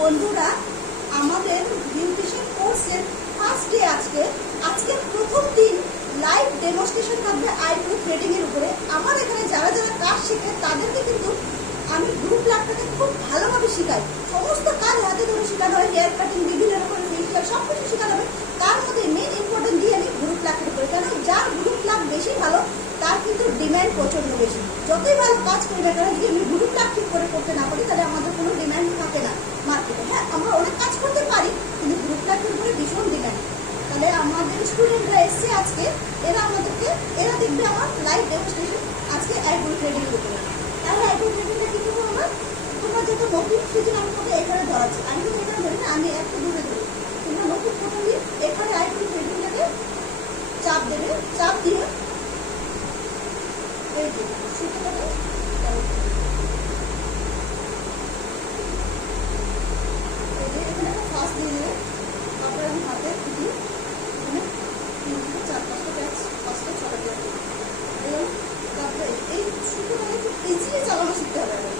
বন্ধুরা, আমাদের বিউটিশিয়ান কোর্সের ফার্স্ট ডে আজকে প্রথম দিন লাইভ ডেমনস্ট্রেশন থাকবে আইব্রো থ্রেডিং এর উপরে। আমার এখানে যারা যারা কাজ শেখে তাদেরকে কিন্তু আমি গ্রুপ লাকটাকে খুব ভালোভাবে শেখাই। সমস্ত কাজ হাতে ধরে শেখানো হয়, হেয়ার কাটিং, বিভিন্ন রকমের ফেসিয়াল সব কিছু শেখানো হবে। তার মধ্যে মেন ইম্পর্টেন্ট দিয়ে আমি গ্রুপ লাকের উপরে, কেন যার গ্রুপ লাক বেশি ভালো তার কিন্তু ডিম্যান্ড প্রচন্ড বেশি। যতই ভালো কাজ করি না কেন, যদি আমি গ্রুপ লাক ঠিক করে করতে না পারি তাহলে আমাদের কোনো ডিম্যান্ড থাকে না মার্কেটে। হ্যাঁ, আমরা অনেক কাজ করতে পারি কিন্তু গ্রুপ লাকের উপরে ভীষণ ডিম্যান্ড। তাহলে আমাদের স্টুডেন্টরা এসছে আজকে, এরা দেখবে আমার লাইভ ডেমনস্ট্রেশন আজকে আইব্রো থ্রেডিং এর উপরে। তাহলে আইব্রো থ্রেডিংটা কি করবো আমরা, তোমরা যত নতুন সেজন্য আমি তোমাকে এখানে ধরাচ্ছি। আমি কিন্তু এখানে ধরি না, আমি একটু দূরে ধরি। তোমরা নতুন প্রথম দিন এখানে আইব্রো থ্রেডিংটাকে চাপ দেবে, চাপ দিয়ে এই যে সুতোটাকে এখানে ফার্স্ট দিয়ে দেবে। তারপরে আমি হাতে দিই এখানে 4-5টা প্যাচ, 5টা-6টা প্যাচ। তারপরে এই সুতোটাকে একটু ইজিলি চালানো শিখতে হবে।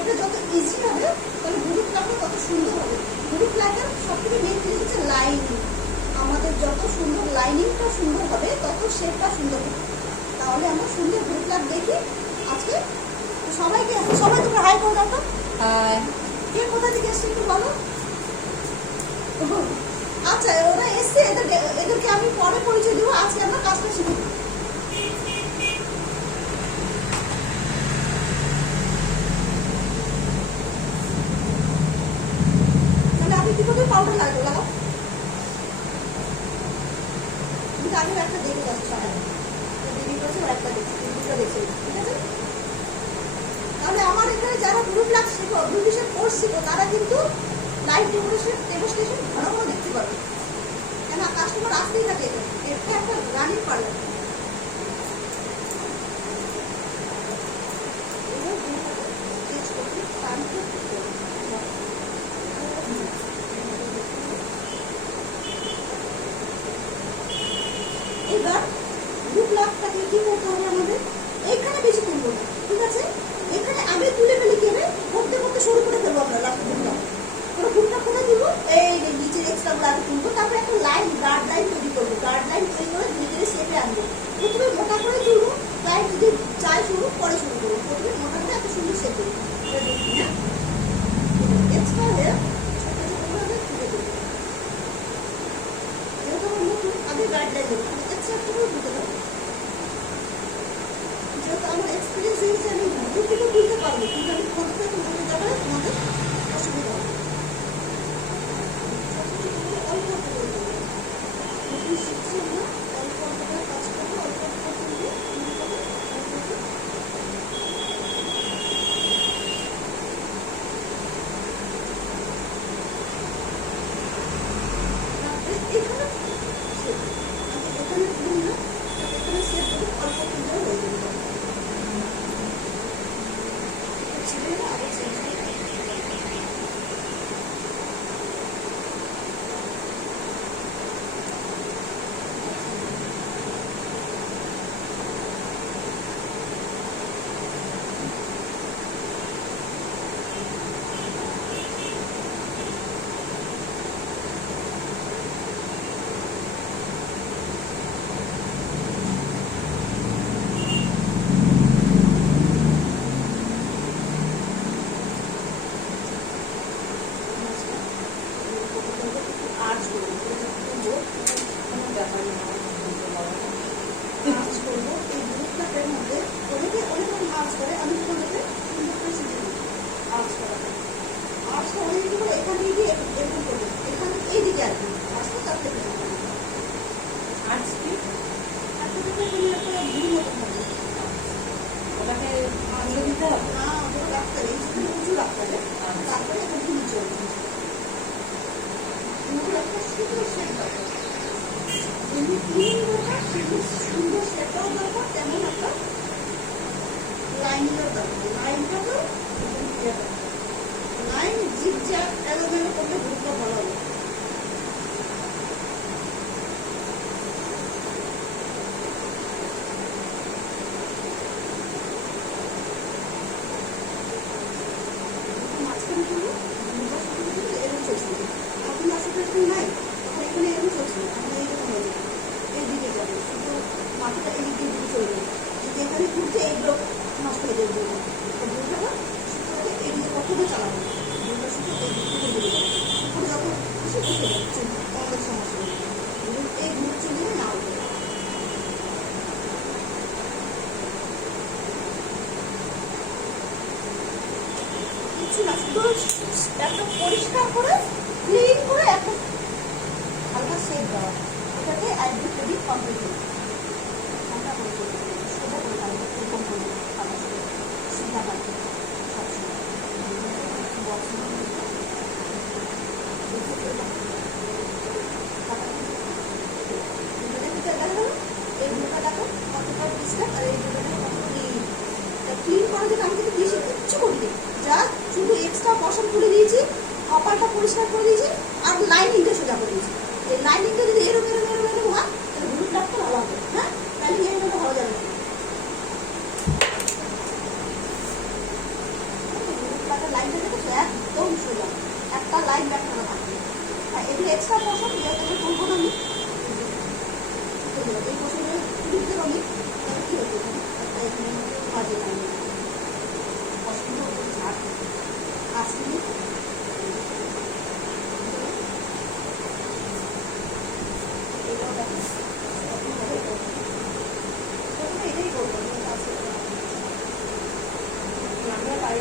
এটা যত ইজি হবে তাহলে গ্রুপ লাকটা তত সুন্দর হবে। গ্রুপ লাকের সবথেকে মেন জিনিস হচ্ছে লাইনিং। আমাদের যত সুন্দর লাইনিংটা সুন্দর হবে তত শেপটা সুন্দর হবে। তাহলে আমরা সুন্দর গ্রুপ লাক দেখি আজকে। সবাই তোমরা হাই করে দাও তো। হাই। কে কোথা থেকে এসছে একটু বলো। আচ্ছা, ওরা এসছে, এদেরকে আমি পরে পরিচয় দেবো। আজকে আমরা কাজটা শিখে দেবো। পাউডার লাগাও, কিন্তু আমি একটা দেখে যাচ্ছি সবাই দিদি করছে, ও একটা দেখছি, দুটো দেখছি, ঠিক আছে। তাহলে আমার এখানে যারা গ্রুপ লাক শিখো, বিউটিশিয়ান কোর্স শিখো, তারা কিন্তু লাইভ ডেমনস্ট্রেশন ঘন ঘন দেখতে পাবে, কেন কাস্টমার আসতেই থাকে। এটা একটা রানিং পার্লার। এবার গ্রুপ লাকটাকে কি করতে হবে আমাদের, এইখানে বেশি তুলবো না, ঠিক আছে। এখানে আগে তুলে ফেলে কি হবে, করতে করতে শুরু করে ফেলবো আমরা লাস্ট গ্রুপটা। পুরো গ্রুপটা কোথায় তুলবো, এই নিচের এক্সট্রা গুলো আগে তুলবো। তারপরে একটা লাইন, গার্ড লাইন তৈরি করবো। গার্ড লাইন তৈরি করে নিজের শেপে আনবো। প্রথমে মোটা করে তুলবো, লাইন যদি চাই শুরু পরে শুরু করবো। প্রথমে মোটা করে এত সুন্দর শেপ দেবো। দেখি না এক্সট্রা হয়ে ছোট ছোট করে তুলে দেবো। যেহেতু আমার নতুন, আগে গার্ড লাইন দেবো, এক্সট্রা একটু করে দিতে হবে। যেহেতু আমার এক্সপিরিয়েন্স হয়েছে, আমি দূর থেকে বুঝতে পারবো, কিন্তু আমি কোথা থেকে বুঝতে যাবে তোমাদের অসুবিধা হবে। অল্প অল্প করে দেবো, নতুন শিখছি না, অল্প অল্প করে কাজ করবো, অল্প অল্প করে তুলবো। এখানে তুললে এখানে সেট দেবো, অল্প তুললে হয়ে যাবে। সুন্দর সেটাও দরকার, তেমন একটা লাইনের দরকার। লাইনটাকেও লাইন জিগজ্যাগ এলোমেলো করলে গ্রুপটা ভালো হবে। মাঝখানে একদম একদম পরিষ্কার করে ক্লিন করে একদম হালকা শেপ দেওয়া, এটাকে আইব্রো থ্রেডিং কমপ্লিট করবে। ঠান্ডা করে করবে, সোজা করে কাটবে, এরকম করে কাটবে, সিধা কাটবে সবসময়। এইগুলোটা দেখো কতটা ডিস্টার্ব, আর এইগুলো কত ক্লিন করার জন্য আমি কিন্তু বেশি কিচ্ছু করিনি, যা শুধু এক্সট্রা পশম তুলে দিয়েছি, কপালটা পরিষ্কার করে দিয়েছি, আর লাইনিংটা সোজা করে দিয়েছি। এই লাইনিংটা যদি এরকম এরকম এরকম এরকম হয় তাহলে হলুদটা তো ভালো হবে। হ্যাঁ, লাইনিং এরকম ভালো যাবে না, লাইনটা দেখো একদম সোজা, একটা লাইন ব্যাক করা থাকবে। আর এগুলো এক্সট্রা পশম যেহেতু করবো না আমি, এই পশমগুলো তুলতে আমি তাহলে কি হতো একটা এখানে কাজে লাগবে পশমগুলো ঝাড় আসলে এটাই করবো আমরা পাই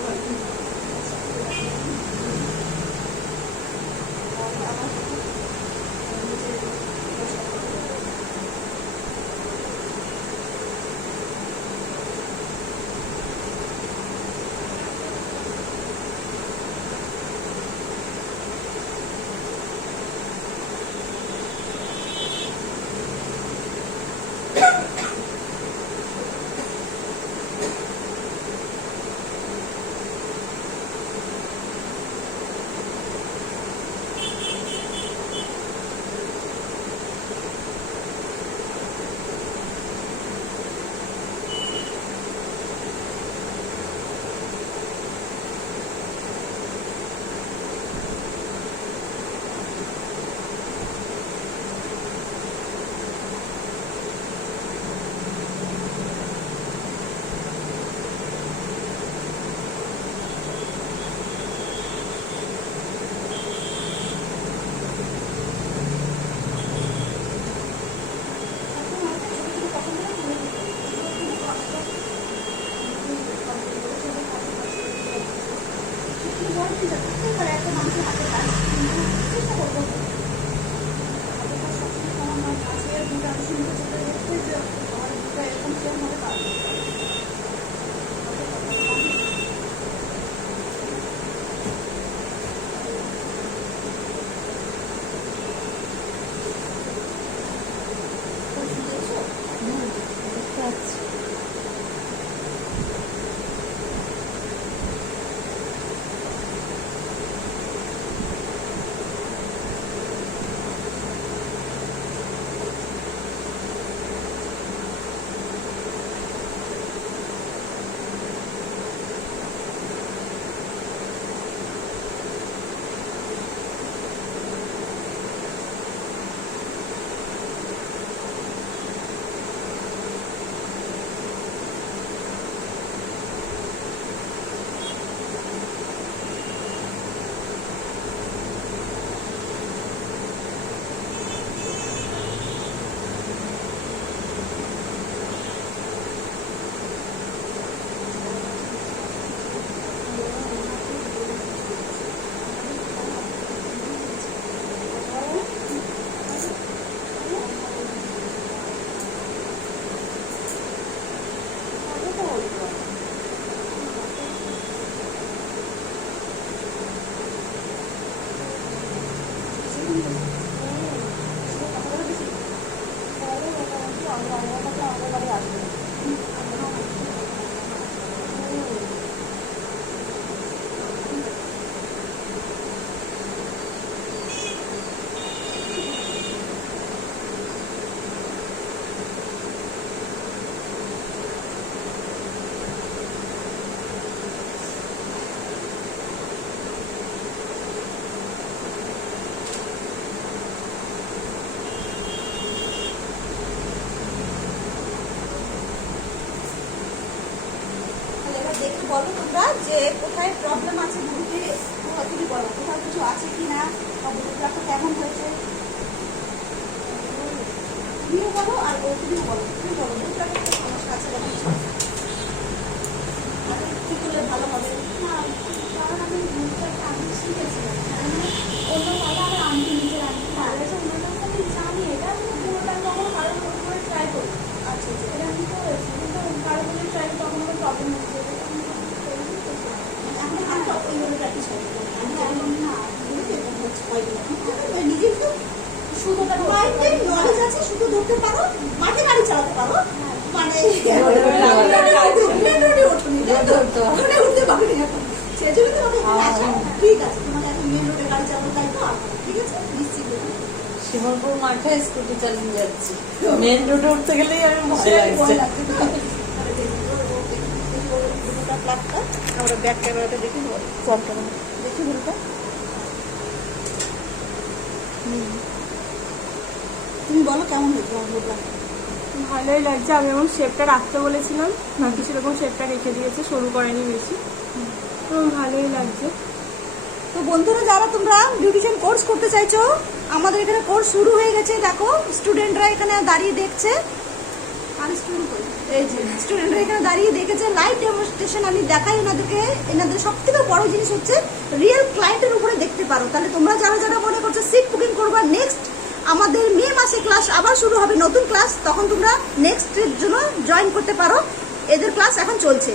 একটা মানুষের হাতে কাজ চেষ্টা করবো আমার কাছের দুটো আমি শুনতে চেষ্টা করতে যে আমার দুটো এরকম সেম হবে কাজ বলো তোমরা যে কোথায় প্রবলেম আছে বুড়িতে, তুমি বলো কোথাও কিছু আছে কি না, বা বুড়িটা কেমন হয়েছে তুমিও বলো, আর তুমিও বলো, তুমি বলো বুড়িটা একটা সমস্যা আছে কি করলে ভালো হবে না, কারণ আমি নিজের তো শুধু মাইন্ডের নলেজ আছে, শুধু ধরতে পারো, মাঠে গাড়ি চালাতে পারো, মানে মেন রোডে ওঠোনি, রোডে উঠতে পারবে এখন, সেজন্য তোমাকে আসা ঠিক আছে, তোমাকে এখন মেন রোডে গাড়ি চালানো, তাই তো? ঠিক আছে, নিশ্চিত। শিবনপুর মাঠে স্কুটি চালিয়ে যাচ্ছি, মেন রোডে উঠতে গেলেই আমি ভয় লাগছে। আমরা ব্যাক ক্যামেরাটা দেখি, ফ্রন্ট ক্যামেরা দেখি ভুলটা। তুমি বলো কেমন হয়েছে আমার ভুলটা? ভালোই লাগছে। আমি এবং শেপটা রাখতে বলেছিলাম, বাকি সেরকম শেপটা রেখে দিয়েছে, সরু করেনি বেশি, ভালোই লাগছে। তো বন্ধুরা, যারা তোমরা বিউটিশিয়ান কোর্স করতে চাইছো, আমাদের এখানে কোর্স শুরু হয়ে গেছে। দেখো স্টুডেন্টরা এখানে দাঁড়িয়ে দেখছে, আর এই যে স্টুডেন্টরা এখানে দাঁড়িয়ে দেখেছে লাইভ ডেমনস্ট্রেশন। আমি দেখাই এনাদেরকে। এনাদের সব থেকে বড় জিনিস হচ্ছে রিয়েল ক্লায়েন্টের উপরে দেখতে পারো। তাহলে তোমরা যারা যারা মনে করছো সিট বুকিং করবা, নেক্সট আমাদের মে মাসে ক্লাস আবার শুরু হবে, নতুন ক্লাস, তখন তোমরা নেক্সট এর জন্য জয়েন করতে পারো। এদের ক্লাস এখন চলছে।